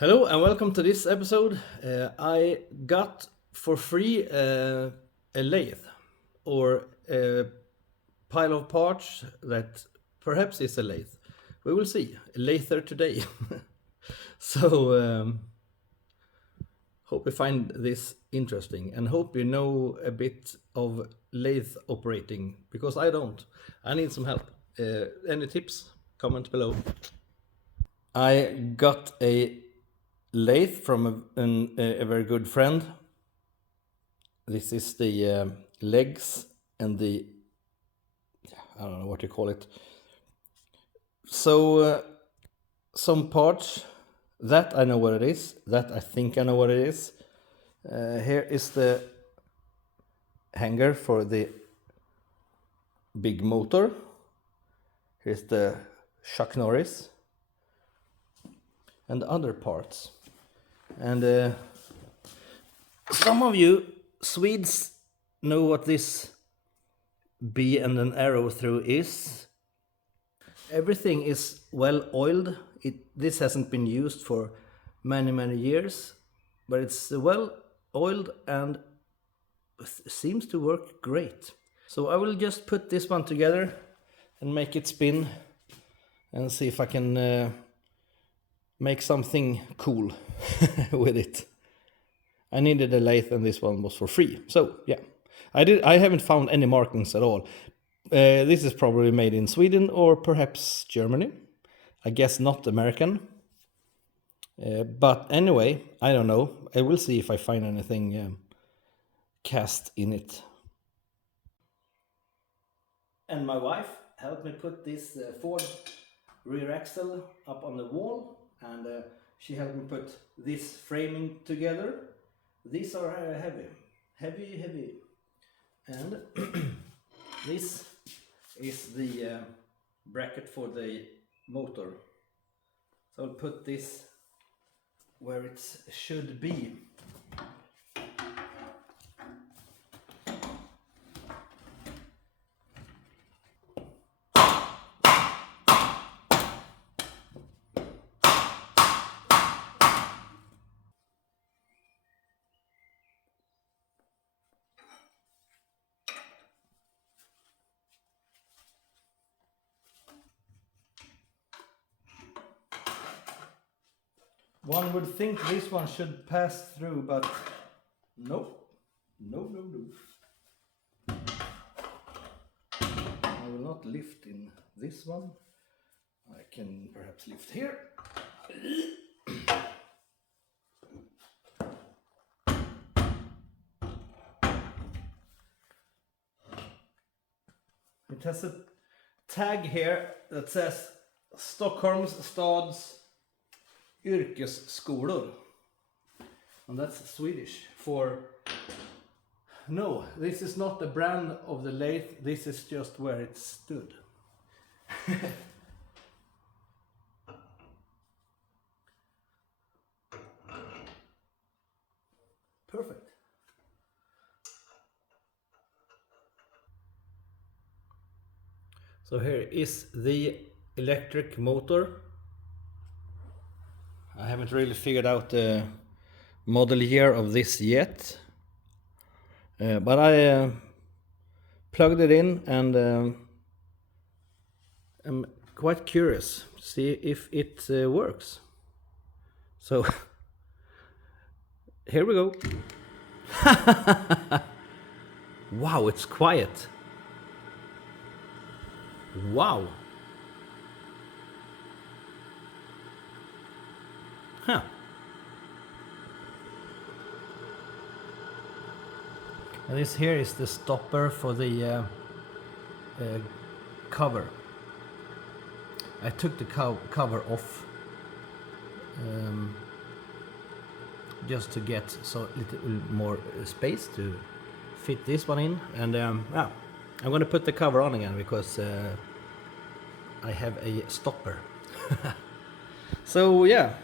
Hello and welcome to this episode. I got for free a lathe or a pile of parts that perhaps is a lathe. We will see. Later today. So hope you find this interesting and hope you know a bit of lathe operating because I don't. I need some help. Any tips? Comment below. I got a lathe from a very good friend. This is the legs and the, I don't know what you call it. So some parts, that I know what it is, that I think I know what it is. Here is the hanger for the big motor. Here's the Chuck Norris and other parts. And some of you Swedes know what this B and an arrow through is. Everything is well oiled. This hasn't been used for many years, but it's well oiled and seems to work great. So I will just put this one together and make it spin and see if I can make something cool with it. I needed a lathe and this one was for free. So yeah, I haven't found any markings at all. This is probably made in Sweden or perhaps Germany. I guess not American. But anyway, I don't know. I will see if I find anything cast in it. And my wife helped me put this Ford rear axle up on the wall, and she helped me put this framing together. These are heavy. And this is the bracket for the motor. So I'll put this where it should be. One would think this one should pass through, but nope. No. I will not lift in this one. I can perhaps lift here. It has a tag here that says Stockholms stads yrkesskolor. And that's Swedish for... No, this is not the brand of the lathe, this is just where it stood. Perfect. So here is the electric motor. I haven't really figured out the model year of this yet. But I plugged it in and I'm quite curious to see if it works. So here we go. Wow, it's quiet. Wow. Huh. And this here is the stopper for the cover. I took the cover off just to get so little more space to fit this one in, and yeah, I'm gonna put the cover on again because I have a stopper. So yeah,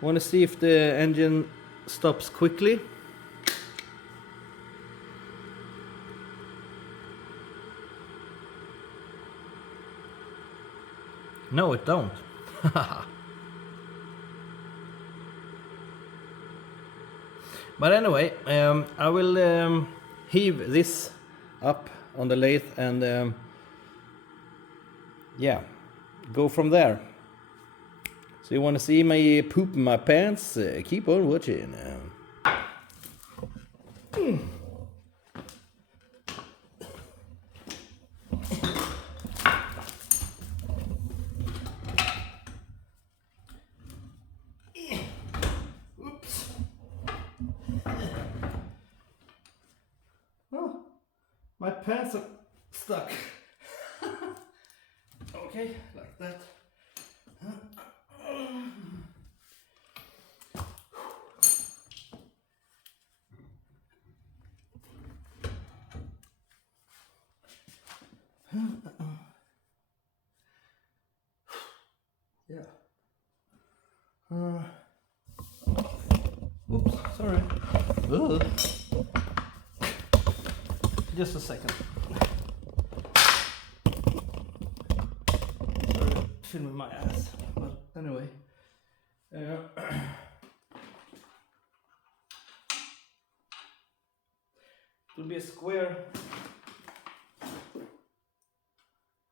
want to see if the engine stops quickly. No, it don't. But anyway, I will heave this up on the lathe and yeah, go from there. So you want to see me poop in my pants? Keep on watching. Oops. Oh, my pants are stuck. Okay, like that. Yeah. Oops, sorry. Ugh. Just a second. Sorry, filming my ass. But anyway. It'll be a square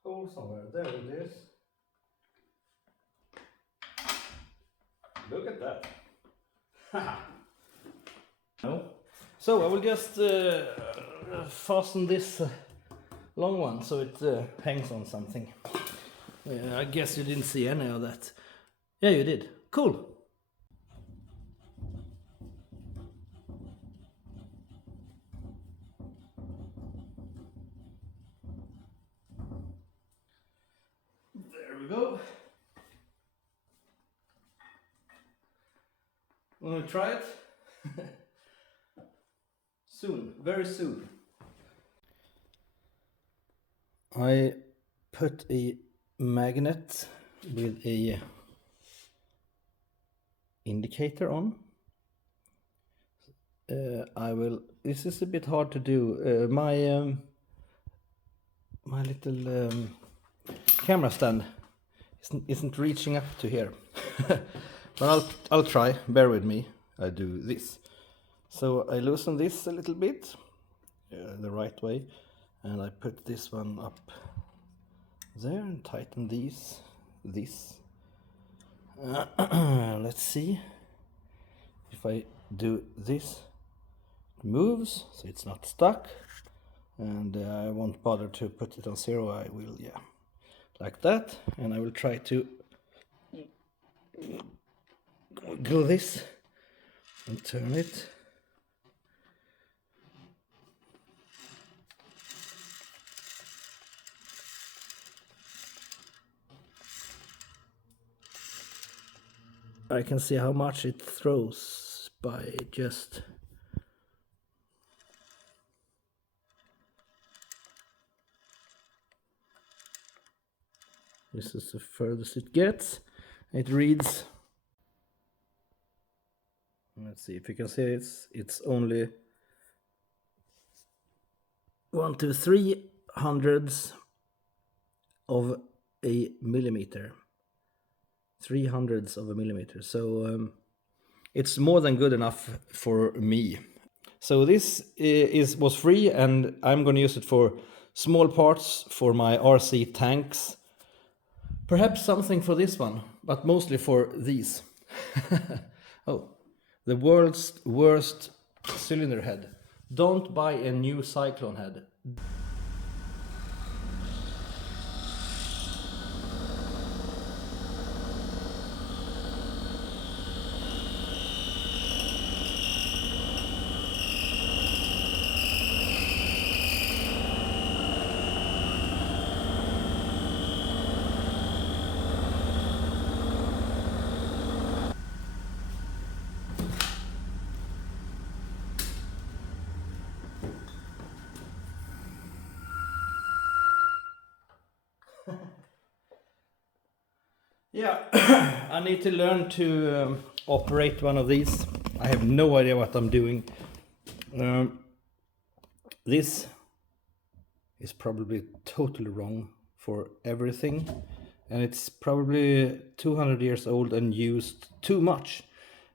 hole somewhere. There it is. Look at that. No. So I will just fasten this long one so it hangs on something. I guess you didn't see any of that. Yeah, you did. Cool. There we go. Want to try it? Soon, very soon. I put a magnet with a indicator on. This is a bit hard to do. My little camera stand isn't reaching up to here. But I'll try, bear with me. I do this. So I loosen this a little bit, the right way, and I put this one up there and tighten this. Let's see if I do this. It moves, so it's not stuck, and I won't bother to put it on 0. I will, yeah, like that, and I will try to glue this and turn it. I can see how much it throws by just this is the furthest it gets. It reads, let's see if you can see it, it's only 1 to 3 hundredths of a millimeter. 3 hundredths of a millimeter. So it's more than good enough for me. So this was free, and I'm going to use it for small parts for my RC tanks. Perhaps something for this one, but mostly for these. Oh, the world's worst cylinder head. Don't buy a new cyclone head. Yeah, I need to learn to operate one of these. I have no idea what I'm doing. This is probably totally wrong for everything, and it's probably 200 years old and used too much.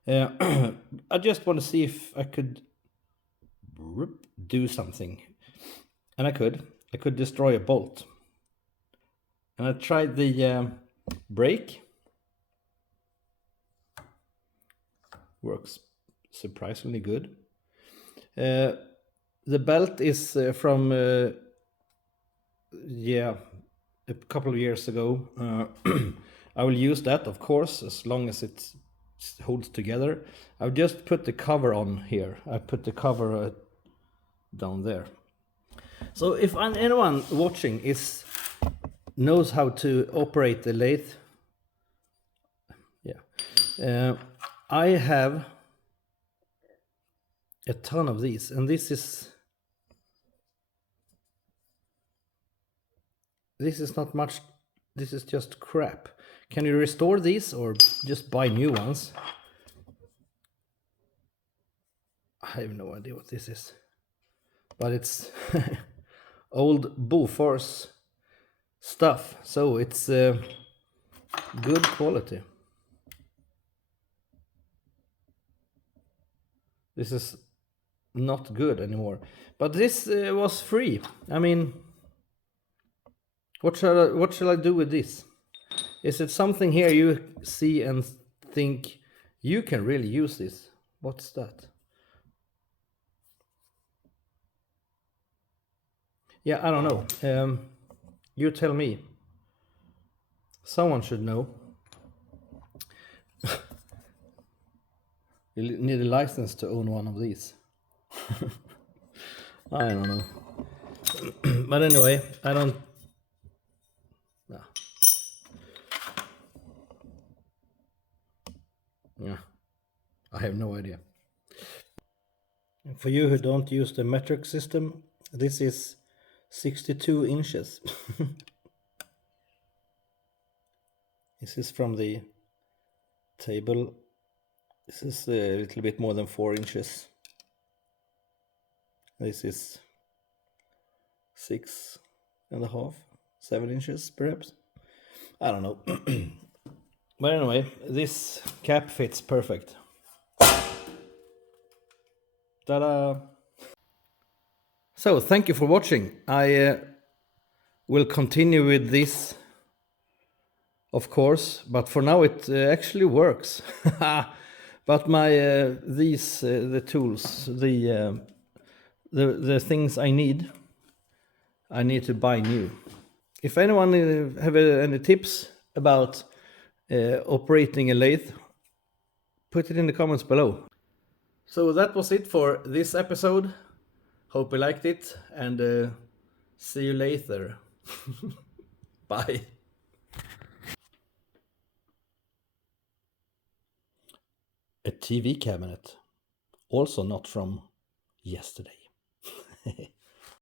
I just want to see if I could do something. And I could. I could destroy a bolt. And I tried the brake. Works surprisingly good. The belt is from a couple of years ago. I will use that, of course, as long as it holds together. I've just put the cover on here. I put the cover down there. So if anyone watching knows how to operate the lathe, I have a ton of these, and this is not much. This is just crap. Can you restore these or just buy new ones? I have no idea what this is, but it's old Bofors stuff, so it's good quality. This is not good anymore, but this was free. I mean, what shall I do with this? Is it something here you see and think you can really use this? What's that? Yeah, I don't know. You tell me. Someone should know. You need a license to own one of these. I don't know. But anyway, I don't... Nah. Yeah, I have no idea. For you who don't use the metric system, this is 62 inches. This is from the table. This is a little bit more than 4 inches. This is 6.5, 7 inches perhaps. I don't know. But anyway, this cap fits perfect. Ta-da! So, thank you for watching. I will continue with this, of course, but for now it actually works. But my the tools, the things I need to buy new. If anyone have any tips about operating a lathe, put it in the comments below. So that was it for this episode. Hope you liked it, and see you later. Bye. A TV cabinet, also not from yesterday.